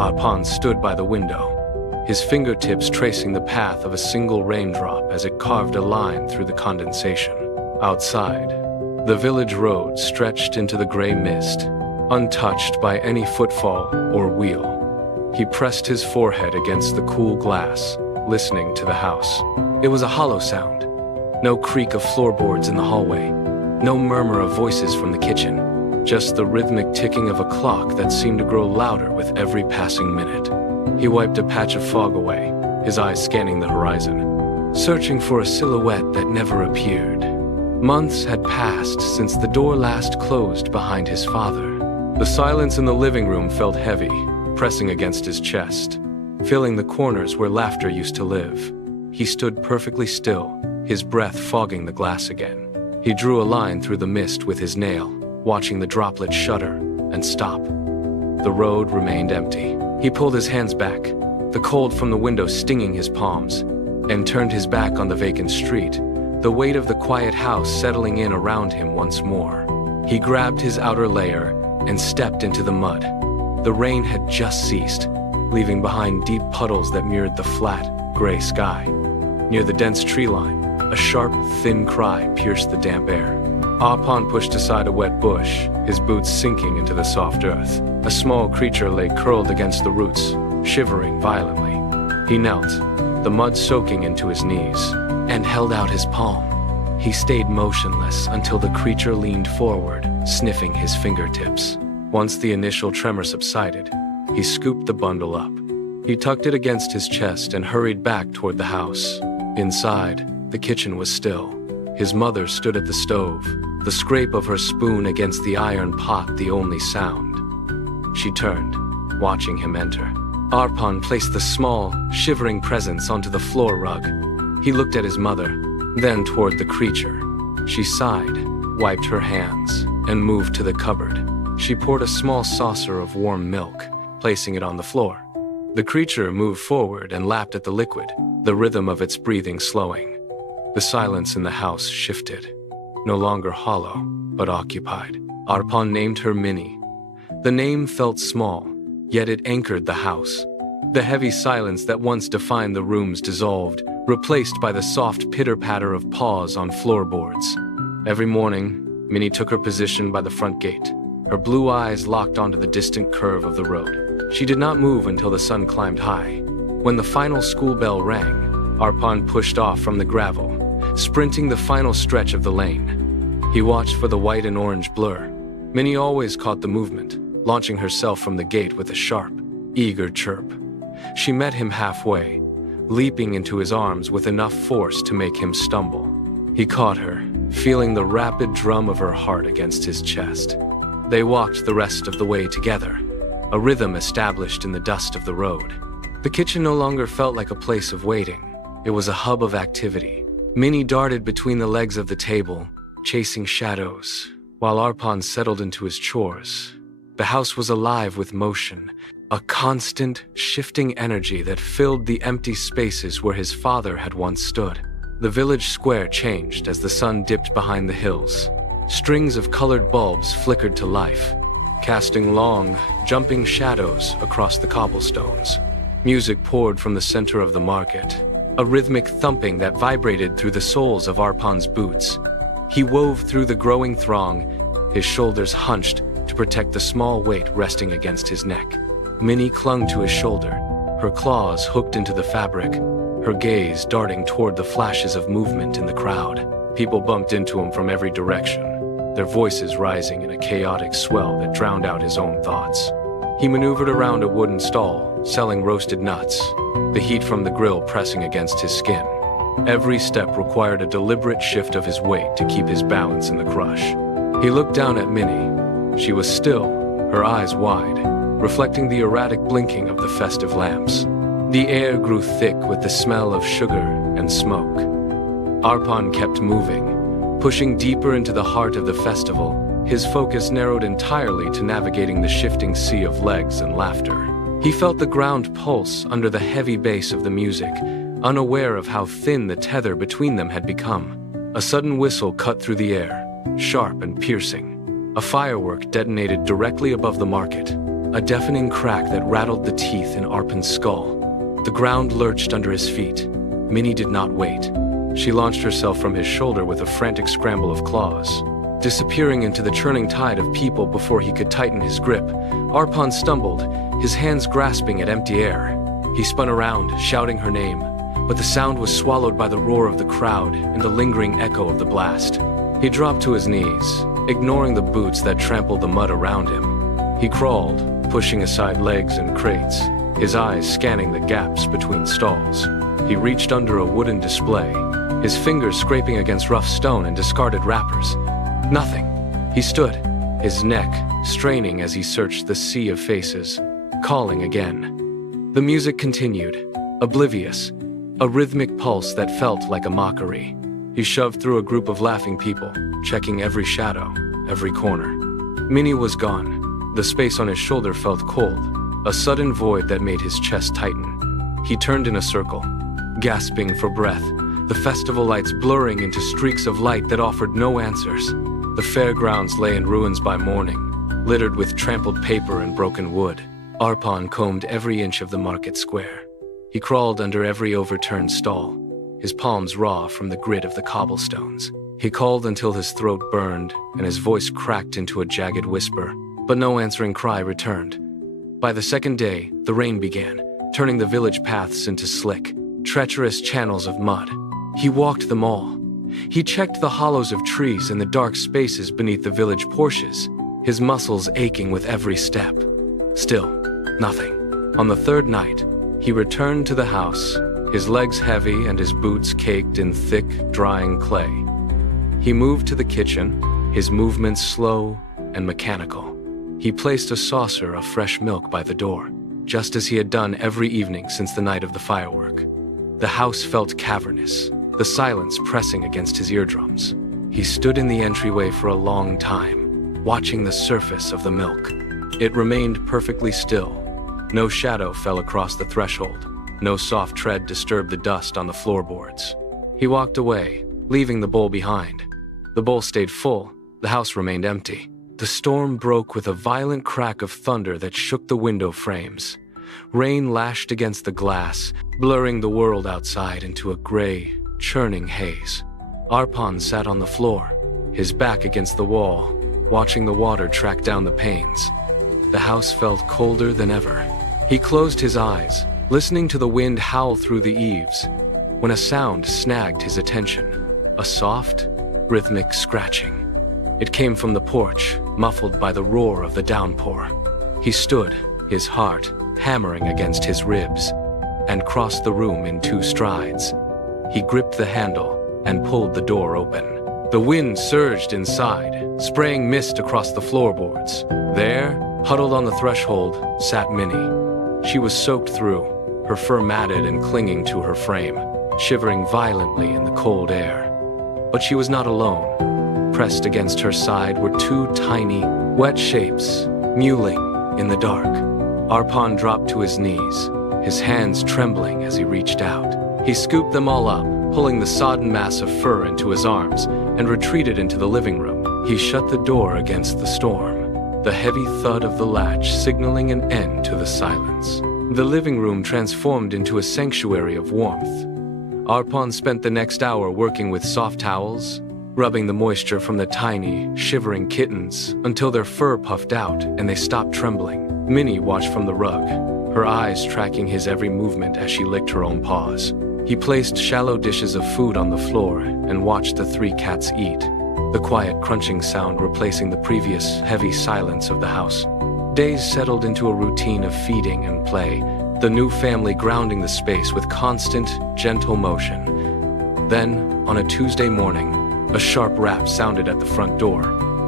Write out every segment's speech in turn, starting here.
Arpon stood by the window, his fingertips tracing the path of a single raindrop as it carved a line through the condensation. Outside, the village road stretched into the gray mist, untouched by any footfall or wheel. He pressed his forehead against the cool glass, listening to the house. It was a hollow sound. No creak of floorboards in the hallway, no murmur of voices from the kitchen, just the rhythmic ticking of a clock that seemed to grow louder with every passing minute. He wiped a patch of fog away, his eyes scanning the horizon, searching for a silhouette that never appeared. Months had passed since the door last closed behind his father. The silence in the living room felt heavy, pressing against his chest, filling the corners where laughter used to live. He stood perfectly still, his breath fogging the glass again. He drew a line through the mist with his nail, watching the droplets shudder and stop. The road remained empty. He pulled his hands back, the cold from the window stinging his palms, and turned his back on the vacant street, the weight of the quiet house settling in around him once more. He grabbed his outer layer and stepped into the mud. The rain had just ceased, leaving behind deep puddles that mirrored the flat, gray sky. Near the dense tree line, a sharp, thin cry pierced the damp air. Arpon pushed aside a wet bush, his boots sinking into the soft earth. A small creature lay curled against the roots, shivering violently. He knelt, the mud soaking into his knees, and held out his palm. He stayed motionless until the creature leaned forward, sniffing his fingertips. Once the initial tremor subsided, he scooped the bundle up. He tucked it against his chest and hurried back toward the house. Inside, the kitchen was still. His mother stood at the stove, the scrape of her spoon against the iron pot the only sound. She turned, watching him enter. Arpon placed the small, shivering presence onto the floor rug. He looked at his mother, then toward the creature. She sighed, wiped her hands, and moved to the cupboard. She poured a small saucer of warm milk, placing it on the floor. The creature moved forward and lapped at the liquid, the rhythm of its breathing slowing. The silence in the house shifted, no longer hollow, but occupied. Arpon named her Minnie. The name felt small, yet it anchored the house. The heavy silence that once defined the rooms dissolved, replaced by the soft pitter-patter of paws on floorboards. Every morning, Minnie took her position by the front gate, her blue eyes locked onto the distant curve of the road. She did not move until the sun climbed high. When the final school bell rang, Arpon pushed off from the gravel, sprinting the final stretch of the lane. He watched for the white and orange blur. Minnie always caught the movement, launching herself from the gate with a sharp, eager chirp. She met him halfway, leaping into his arms with enough force to make him stumble. He caught her, feeling the rapid drum of her heart against his chest. They walked the rest of the way together, a rhythm established in the dust of the road. The kitchen no longer felt like a place of waiting. It was a hub of activity. Minnie darted between the legs of the table, chasing shadows, while Arpon settled into his chores. The house was alive with motion, a constant, shifting energy that filled the empty spaces where his father had once stood. The village square changed as the sun dipped behind the hills. Strings of colored bulbs flickered to life, casting long, jumping shadows across the cobblestones. Music poured from the center of the market, a rhythmic thumping that vibrated through the soles of Arpon's boots. He wove through the growing throng, his shoulders hunched to protect the small weight resting against his neck. Minnie clung to his shoulder, her claws hooked into the fabric, her gaze darting toward the flashes of movement in the crowd. People bumped into him from every direction, their voices rising in a chaotic swell that drowned out his own thoughts. He maneuvered around a wooden stall, selling roasted nuts, the heat from the grill pressing against his skin. Every step required a deliberate shift of his weight to keep his balance in the crush. He looked down at Minnie. She was still, her eyes wide, reflecting the erratic blinking of the festive lamps. The air grew thick with the smell of sugar and smoke. Arpon kept moving, pushing deeper into the heart of the festival, his focus narrowed entirely to navigating the shifting sea of legs and laughter. He felt the ground pulse under the heavy bass of the music, unaware of how thin the tether between them had become. A sudden whistle cut through the air, sharp and piercing. A firework detonated directly above the market. a deafening crack that rattled the teeth in Arpon's skull. The ground lurched under his feet. Minnie did not wait. She launched herself from his shoulder with a frantic scramble of claws. Disappearing into the churning tide of people before he could tighten his grip, Arpon stumbled, his hands grasping at empty air. He spun around, shouting her name, but the sound was swallowed by the roar of the crowd and the lingering echo of the blast. He dropped to his knees, ignoring the boots that trampled the mud around him. He crawled, pushing aside legs and crates, his eyes scanning the gaps between stalls. He reached under a wooden display, his fingers scraping against rough stone and discarded wrappers. Nothing. He stood, his neck straining as he searched the sea of faces, calling again. The music continued, oblivious, a rhythmic pulse that felt like a mockery. He shoved through a group of laughing people, checking every shadow, every corner. Minnie was gone. The space on his shoulder felt cold, a sudden void that made his chest tighten. He turned in a circle, gasping for breath, the festival lights blurring into streaks of light that offered no answers. The fairgrounds lay in ruins by morning, littered with trampled paper and broken wood. Arpon combed every inch of the market square. He crawled under every overturned stall, his palms raw from the grit of the cobblestones. He called until his throat burned and his voice cracked into a jagged whisper, but no answering cry returned. By the second day, the rain began, turning the village paths into slick, treacherous channels of mud. He walked them all. He checked the hollows of trees and the dark spaces beneath the village porches, his muscles aching with every step. Still, nothing. On the third night, he returned to the house, his legs heavy and his boots caked in thick, drying clay. He moved to the kitchen, his movements slow and mechanical. He placed a saucer of fresh milk by the door, just as he had done every evening since the night of the firework. The house felt cavernous, the silence pressing against his eardrums. He stood in the entryway for a long time, watching the surface of the milk. It remained perfectly still. No shadow fell across the threshold. No soft tread disturbed the dust on the floorboards. He walked away, leaving the bowl behind. The bowl stayed full. The house remained empty. The storm broke with a violent crack of thunder that shook the window frames. Rain lashed against the glass, blurring the world outside into a gray, churning haze. Arpon sat on the floor, his back against the wall, watching the water track down the panes. The house felt colder than ever. He closed his eyes, listening to the wind howl through the eaves, when a sound snagged his attention. A soft, rhythmic scratching. It came from the porch, muffled by the roar of the downpour. He stood, his heart hammering against his ribs, and crossed the room in 2 strides. He gripped the handle and pulled the door open. The wind surged inside, spraying mist across the floorboards. There, huddled on the threshold, sat Minnie. She was soaked through, her fur matted and clinging to her frame, shivering violently in the cold air. But she was not alone. Pressed against her side were 2 tiny, wet shapes, mewling in the dark. Arpon dropped to his knees, his hands trembling as he reached out. He scooped them all up, pulling the sodden mass of fur into his arms, and retreated into the living room. He shut the door against the storm, the heavy thud of the latch signaling an end to the silence. The living room transformed into a sanctuary of warmth. Arpon spent the next hour working with soft towels, rubbing the moisture from the tiny, shivering kittens until their fur puffed out and they stopped trembling. Minnie watched from the rug, her eyes tracking his every movement as she licked her own paws. He placed shallow dishes of food on the floor and watched the 3 cats eat, the quiet crunching sound replacing the previous heavy silence of the house. Days settled into a routine of feeding and play, the new family grounding the space with constant, gentle motion. Then, on a Tuesday morning, a sharp rap sounded at the front door.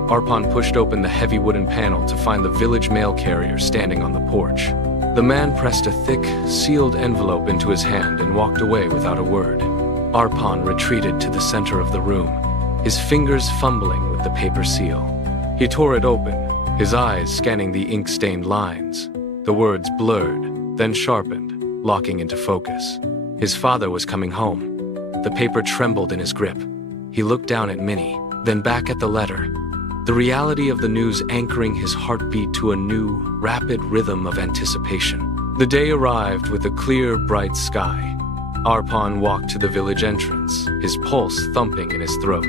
Arpon pushed open the heavy wooden panel to find the village mail carrier standing on the porch. The man pressed a thick, sealed envelope into his hand and walked away without a word. Arpon retreated to the center of the room, his fingers fumbling with the paper seal. He tore it open, his eyes scanning the ink-stained lines. The words blurred, then sharpened, locking into focus. His father was coming home. The paper trembled in his grip. He looked down at Minnie, then back at the letter. the reality of the news anchoring his heartbeat to a new, rapid rhythm of anticipation. The day arrived with a clear, bright sky. Arpon walked to the village entrance, his pulse thumping in his throat.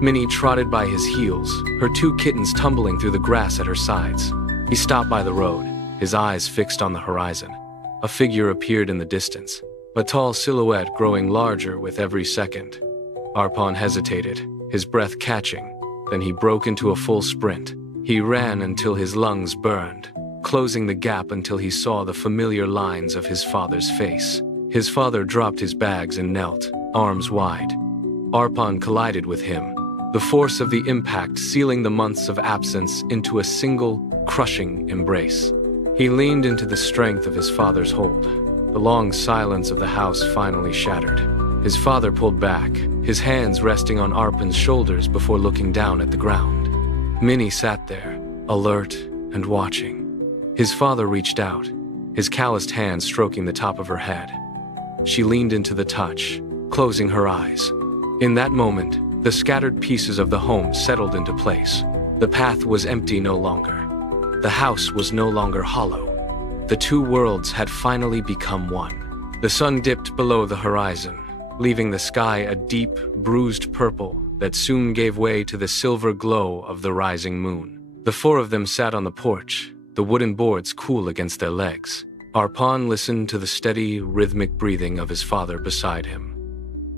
Minnie trotted by his heels, her 2 kittens tumbling through the grass at her sides. He stopped by the road, his eyes fixed on the horizon. A figure appeared in the distance, a tall silhouette growing larger with every second. Arpon hesitated, his breath catching. Then he broke into a full sprint. He ran until his lungs burned, closing the gap until he saw the familiar lines of his father's face. His father dropped his bags and knelt, arms wide. Arpon collided with him, the force of the impact sealing the months of absence into a single, crushing embrace. He leaned into the strength of his father's hold. The long silence of the house finally shattered. His father pulled back, his hands resting on Arpon's shoulders before looking down at the ground. Minnie sat there, alert and watching. His father reached out, his calloused hand stroking the top of her head. She leaned into the touch, closing her eyes. In that moment, the scattered pieces of the home settled into place. The path was empty no longer. The house was no longer hollow. The 2 worlds had finally become one. The sun dipped below the horizon, leaving the sky a deep, bruised purple that soon gave way to the silver glow of the rising moon. The 4 of them sat on the porch, the wooden boards cool against their legs. Arpon listened to the steady, rhythmic breathing of his father beside him.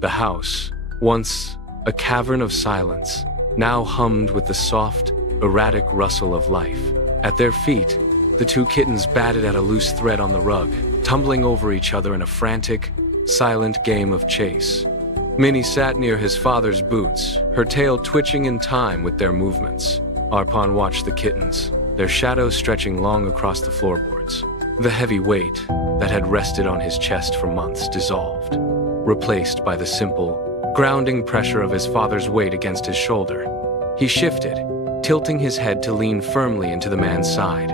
The house, once a cavern of silence, now hummed with the soft, erratic rustle of life. At their feet, the 2 kittens batted at a loose thread on the rug, tumbling over each other in a frantic, silent game of chase. Minnie sat near his father's boots, her tail twitching in time with their movements. Arpon watched the kittens, their shadows stretching long across the floorboards. The heavy weight that had rested on his chest for months dissolved, replaced by the simple, grounding pressure of his father's weight against his shoulder. He shifted, tilting his head to lean firmly into the man's side.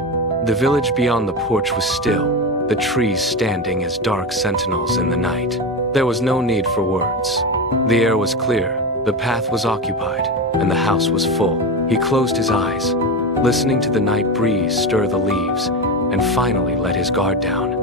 The village beyond the porch was still, the trees standing as dark sentinels in the night. There was no need for words. The air was clear, the path was occupied, and the house was full. He closed his eyes, listening to the night breeze stir the leaves, and finally let his guard down.